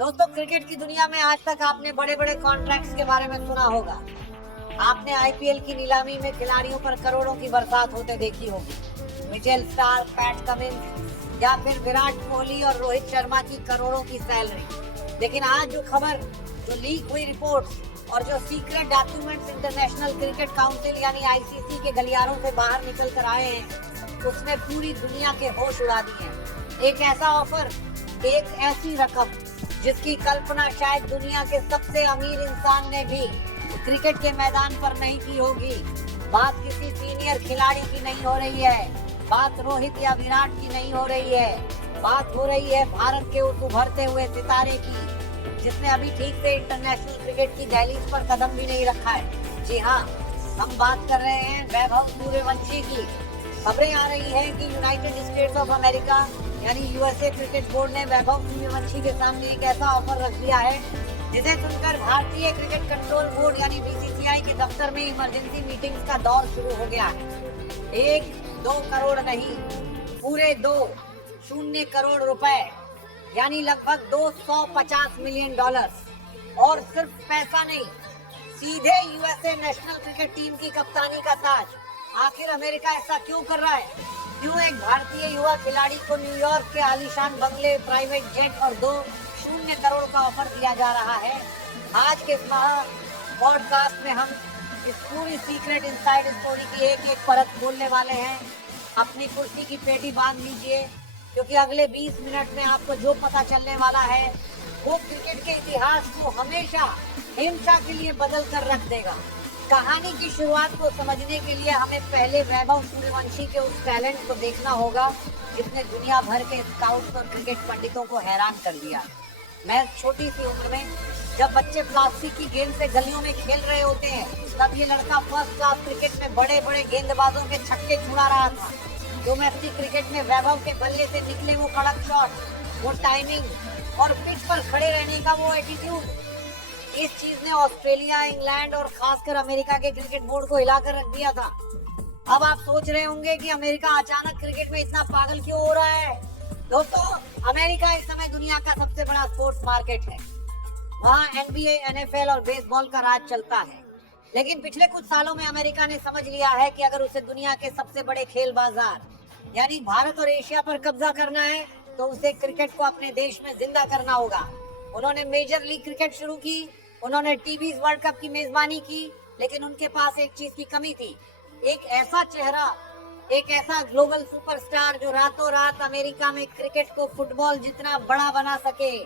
दोस्तों, क्रिकेट की दुनिया में आज तक आपने बड़े बड़े कॉन्ट्रैक्ट्स के बारे में सुना होगा। आपने आईपीएल की नीलामी में खिलाड़ियों पर करोड़ों की बरसात होते देखी होगी। मिचेल स्टार्क, पैट कमिंस या फिर विराट कोहली और रोहित शर्मा की करोड़ों की सैलरी। लेकिन आज जो खबर, जो लीक हुई रिपोर्ट्स और जो secret documents international cricket council यानी आईसीसी के गलियारों से बाहर निकल कर आए हैं, उसने पूरी दुनिया के होश उड़ा दिए हैं। एक ऐसा ऑफर, एक ऐसी रकम जिसकी कल्पना शायद दुनिया के सबसे अमीर इंसान ने भी क्रिकेट के मैदान पर नहीं की होगी। बात किसी सीनियर खिलाड़ी की नहीं हो रही है, बात रोहित या विराट की नहीं हो रही है, बात हो रही है भारत के उस उभरते हुए सितारे की जिसने अभी ठीक से इंटरनेशनल क्रिकेट की दहलीज पर कदम भी नहीं रखा है। जी हाँ, हम बात कर रहे हैं वैभव सूर्यवंशी की। खबरें आ रही है कि यूनाइटेड स्टेट्स ऑफ अमेरिका यानी यूएसए क्रिकेट बोर्ड ने वैभव सूर्यवंशी के सामने एक ऐसा ऑफर रख दिया है जिसे सुनकर भारतीय क्रिकेट कंट्रोल बोर्ड यानी बीसीसीआई के दफ्तर में इमरजेंसी मीटिंग्स का दौर शुरू हो गया है। 1-2 करोड़ नहीं, पूरे 2 करोड़ रुपए यानी लगभग $250 मिलियन। और सिर्फ पैसा नहीं, सीधे यूएसए नेशनल क्रिकेट टीम की कप्तानी का ताज। आखिर अमेरिका ऐसा क्यों कर रहा है? क्यों एक भारतीय युवा खिलाड़ी को न्यूयॉर्क के आलीशान बंगले, प्राइवेट जेट और 2 करोड़ का ऑफर दिया जा रहा है? आज के पॉडकास्ट में हम इस पूरी सीक्रेट इनसाइड स्टोरी की एक एक परत बोलने वाले हैं। अपनी कुर्सी की पेटी बांध लीजिए, क्योंकि अगले 20 मिनट में आपको जो पता चलने वाला है वो क्रिकेट के इतिहास को हमेशा के लिए बदल कर रख देगा। कहानी की शुरुआत को समझने के लिए हमें पहले वैभव सूर्यवंशी के उस टैलेंट को देखना होगा जिसने दुनिया भर के स्काउट्स और क्रिकेट पंडितों को हैरान कर दिया। मैं छोटी सी उम्र में, जब बच्चे प्लास्टिक की गेंद से गलियों में खेल रहे होते हैं, तब ये लड़का फर्स्ट क्लास क्रिकेट में बड़े बड़े गेंदबाजों के छक्के छुड़ा रहा था। डोमेस्टिक क्रिकेट में वैभव के बल्ले से निकले वो कड़क शॉट, वो टाइमिंग और पिच पर खड़े रहने का वो एटीट्यूड, इस चीज ने ऑस्ट्रेलिया, इंग्लैंड और खासकर अमेरिका के क्रिकेट बोर्ड को हिलाकर रख दिया था। अब आप सोच रहे होंगे कि अमेरिका अचानक क्रिकेट में इतना पागल क्यों हो रहा है। दोस्तों, अमेरिका इस समय दुनिया का सबसे बड़ा स्पोर्ट्स मार्केट है। वहाँ एनबीए, एनएफएल और बेसबॉल का राज चलता है। लेकिन पिछले कुछ सालों में अमेरिका ने समझ लिया है कि अगर उसे दुनिया के सबसे बड़े खेल बाजार यानी भारत और एशिया पर कब्जा करना है, तो उसे क्रिकेट को अपने देश में जिंदा करना होगा। उन्होंने मेजर लीग क्रिकेट शुरू की, उन्होंने टीवी वर्ल्ड कप की मेजबानी की, लेकिन उनके पास एक चीज की कमी थी, एक ऐसा चेहरा, एक ऐसा ग्लोबल सुपरस्टार जो रातों रात अमेरिका में क्रिकेट को फुटबॉल जितना बड़ा बना सके।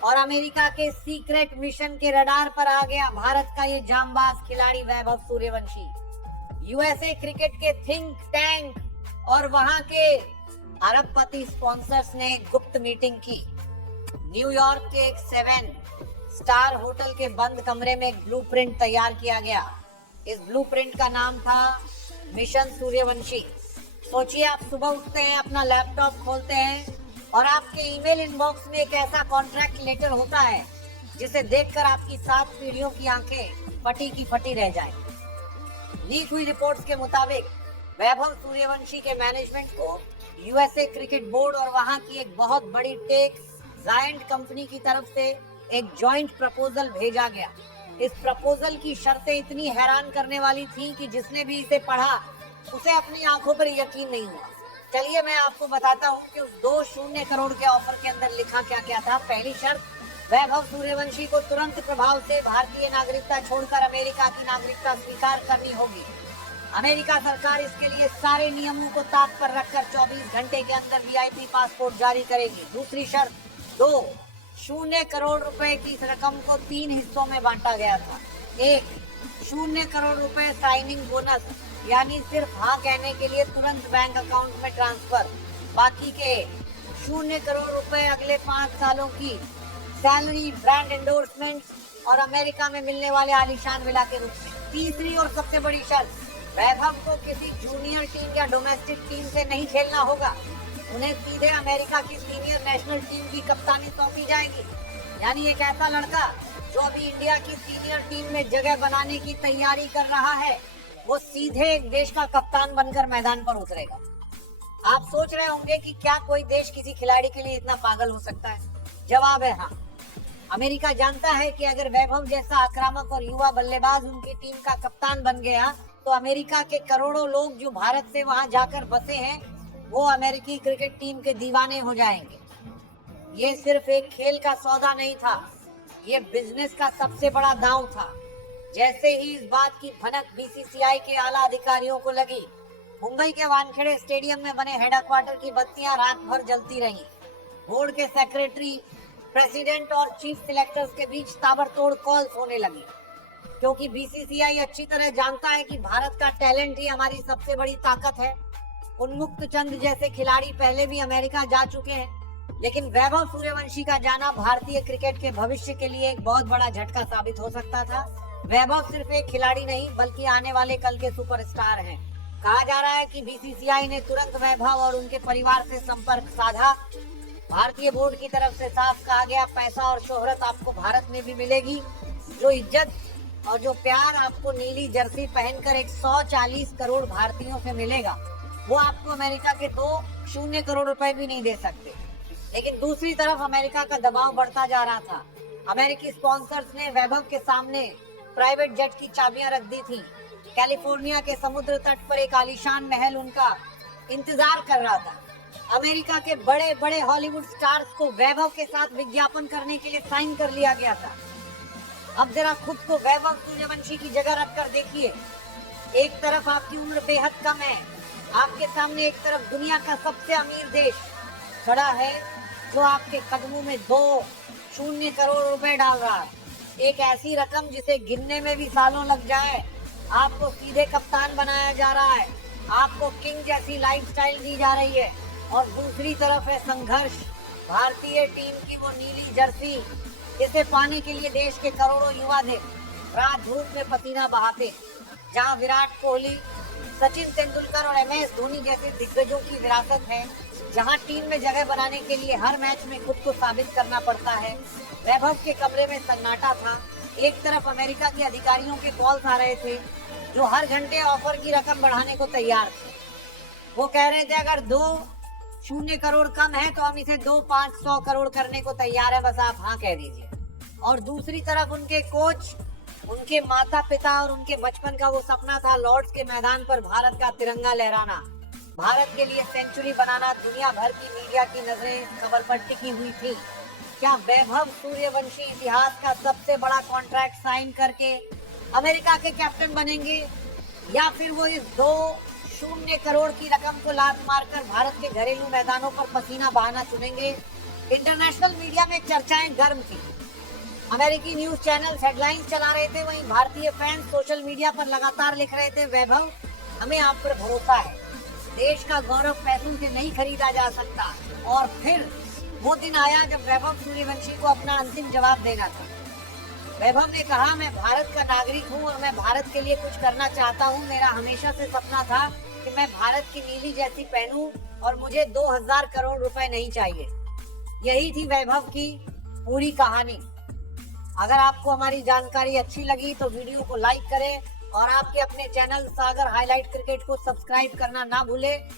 और अमेरिका के सीक्रेट मिशन के रडार पर आ गया भारत का ये जांबाज खिलाड़ी वैभव सूर्यवंशी। यूएसए क्रिकेट के थिंक टैंक और वहां के अरबपति स्पॉन्सर्स ने गुप्त मीटिंग की। न्यूयॉर्क के एक 7 स्टार होटल के बंद कमरे में एक ब्लूप्रिंट तैयार किया गया। इस ब्लूप्रिंट का नाम था मिशन सूर्यवंशी। सोचिए, आप सुबह उठते हैं, अपना लैपटॉप खोलते हैं और आपके ईमेल इनबॉक्स में एक ऐसा कॉन्ट्रैक्ट लेटर होता है जिसे देखकर आपकी 7 पीढ़ियों की आंखें फटी की फटी रह जाए। लीक हुई रिपोर्ट्स के मुताबिक वैभव सूर्यवंशी के मैनेजमेंट को यूएसए क्रिकेट बोर्ड और वहां की एक बहुत बड़ी टेक जायंट कंपनी की तरफ से एक जॉइंट प्रपोजल भेजा गया। इस प्रपोजल की शर्तें इतनी हैरान करने वाली थी कि जिसने भी इसे पढ़ा उसे अपनी आंखों पर यकीन नहीं हुआ। चलिए मैं आपको बताता हूँ कि उस 2 करोड़ के ऑफर के अंदर लिखा क्या क्या था। पहली शर्त, वैभव सूर्यवंशी को तुरंत प्रभाव से भारतीय नागरिकता छोड़कर अमेरिका की नागरिकता स्वीकार करनी होगी। अमेरिका सरकार इसके लिए सारे नियमों को ताक पर रखकर 24 घंटे के अंदर वीआईपी पासपोर्ट जारी करेगी। दूसरी शर्त, 2 करोड़ रुपए की इस रकम को 3 हिस्सों में बांटा गया था। 1 करोड़ रुपए साइनिंग बोनस, यानी सिर्फ हाँ कहने के लिए तुरंत बैंक अकाउंट में ट्रांसफर। बाकी के 0 करोड़ रुपए अगले 5 सालों की सैलरी, ब्रांड एंडोर्समेंट और अमेरिका में मिलने वाले आलीशान विला के रूप में। तीसरी और सबसे बड़ी शर्त, वैभव को किसी जूनियर टीम या डोमेस्टिक टीम से नहीं खेलना होगा। उन्हें सीधे अमेरिका की सीनियर नेशनल टीम की कप्तानी सौंपी जाएगी। यानी एक ऐसा लड़का जो अभी इंडिया की सीनियर टीम में जगह बनाने की तैयारी कर रहा है, वो सीधे एक देश का कप्तान बनकर मैदान पर उतरेगा। आप सोच रहे होंगे कि क्या कोई देश किसी खिलाड़ी के लिए इतना पागल हो सकता है? जवाब है हाँ। अमेरिका जानता है कि अगर वैभव जैसा आक्रामक और युवा बल्लेबाज उनकी टीम का कप्तान बन गया तो अमेरिका के करोड़ों लोग जो भारत से वहां जाकर बसे हैं वो अमेरिकी क्रिकेट टीम के दीवाने हो जाएंगे। ये सिर्फ एक खेल का सौदा नहीं था, ये बिजनेस का सबसे बड़ा दांव था। जैसे ही इस बात की भनक बीसीसीआई के आला अधिकारियों को लगी, मुंबई के वानखेड़े स्टेडियम में बने हेडक्वार्टर की बत्तियां रात भर जलती रहीं। बोर्ड के सेक्रेटरी, प्रेसिडेंट और चीफ सिलेक्टर्स के बीच ताबड़तोड़ कॉल्स होने लगी, क्योंकि बीसीसीआई अच्छी तरह जानता है कि भारत का टैलेंट ही हमारी सबसे बड़ी ताकत है। उन्मुक्त चंद जैसे खिलाड़ी पहले भी अमेरिका जा चुके हैं, लेकिन वैभव सूर्यवंशी का जाना भारतीय क्रिकेट के भविष्य के लिए एक बहुत बड़ा झटका साबित हो सकता था। वैभव सिर्फ एक खिलाड़ी नहीं बल्कि आने वाले कल के सुपरस्टार हैं। कहा जा रहा है कि बीसीसीआई ने तुरंत वैभव और उनके परिवार से संपर्क साधा। भारतीय बोर्ड की तरफ से साफ कहा गया, पैसा और शोहरत आपको भारत में भी मिलेगी, जो इज्जत और जो प्यार आपको नीली जर्सी पहनकर 140 करोड़ भारतीयों से मिलेगा, वो आपको अमेरिका के 2 करोड़ रुपए भी नहीं दे सकते। लेकिन दूसरी तरफ अमेरिका का दबाव बढ़ता जा रहा था। अमेरिकी स्पॉन्सर्स ने वैभव के सामने प्राइवेट जेट की चाबियां रख दी थी। कैलिफोर्निया के समुद्र तट पर एक आलीशान महल उनका इंतजार कर रहा था। अमेरिका के बड़े बड़े हॉलीवुड स्टार्स को वैभव के साथ विज्ञापन करने के लिए साइन कर लिया गया था। अब जरा खुद को वैभव सूर्यवंशी की जगह रखकर देखिए। एक तरफ आपकी उम्र बेहद कम है, आपके सामने एक तरफ दुनिया का सबसे अमीर देश खड़ा है जो आपके कदमों में 2 करोड़ रुपए डाल रहा है। एक ऐसी रकम जिसे गिनने में भी सालों लग जाए। आपको सीधे कप्तान बनाया जा रहा है, आपको किंग जैसी लाइफस्टाइल दी जा रही है, और दूसरी तरफ है संघर्ष। भारतीय टीम की वो नीली जर्सी इसे पाने के लिए देश के करोड़ों युवा थे रात धूप में पसीना बहाते। जहां विराट कोहली, सचिन तेंदुलकर और MS धोनी जैसे दिग्गजों की विरासत है, जहां टीम में जगह बनाने के लिए हर मैच में खुद को साबित करना पड़ता है, वैभव के कमरे में सन्नाटा था। एक तरफ अमेरिका के अधिकारियों के कॉल्स आ रहे थे जो हर घंटे ऑफर की रकम बढ़ाने को तैयार थे। वो कह रहे थे अगर 2 करोड़ कम है तो हम इसे 2-500 करोड़ करने को तैयार है, बस आप हाँ कह दीजिए। और दूसरी तरफ उनके कोच, उनके माता पिता और उनके बचपन का वो सपना था लॉर्ड्स के मैदान पर भारत का तिरंगा लहराना, भारत के लिए सेंचुरी बनाना। दुनिया भर की मीडिया की नजरें खबर पर टिकी हुई थी। क्या वैभव सूर्यवंशी इतिहास का सबसे बड़ा कॉन्ट्रैक्ट साइन करके अमेरिका के कैप्टन बनेंगे, या फिर वो इस 2 करोड़ की रकम को लात मारकर भारत के घरेलू मैदानों पर पसीना बहाना चुनेंगे? इंटरनेशनल मीडिया में चर्चाएं गर्म थी। अमेरिकी न्यूज चैनल्स हेडलाइंस चला रहे थे, वहीं भारतीय फैंस सोशल मीडिया पर लगातार लिख रहे थे, वैभव हमें आप पर भरोसा है, देश का गौरव पैसों से नहीं खरीदा जा सकता। और फिर वो दिन आया जब वैभव सूर्यवंशी को अपना अंतिम जवाब देना था। वैभव ने कहा, मैं भारत का नागरिक हूँ और मैं भारत के लिए कुछ करना चाहता हूँ। मेरा हमेशा से सपना था कि मैं भारत की नीली जर्सी पहनूं और मुझे 2000 करोड़ रुपए नहीं चाहिए। यही थी वैभव की पूरी कहानी। अगर आपको हमारी जानकारी अच्छी लगी तो वीडियो को लाइक करें और आपके अपने चैनल सागर हाईलाइट क्रिकेट को सब्सक्राइब करना ना भूलें।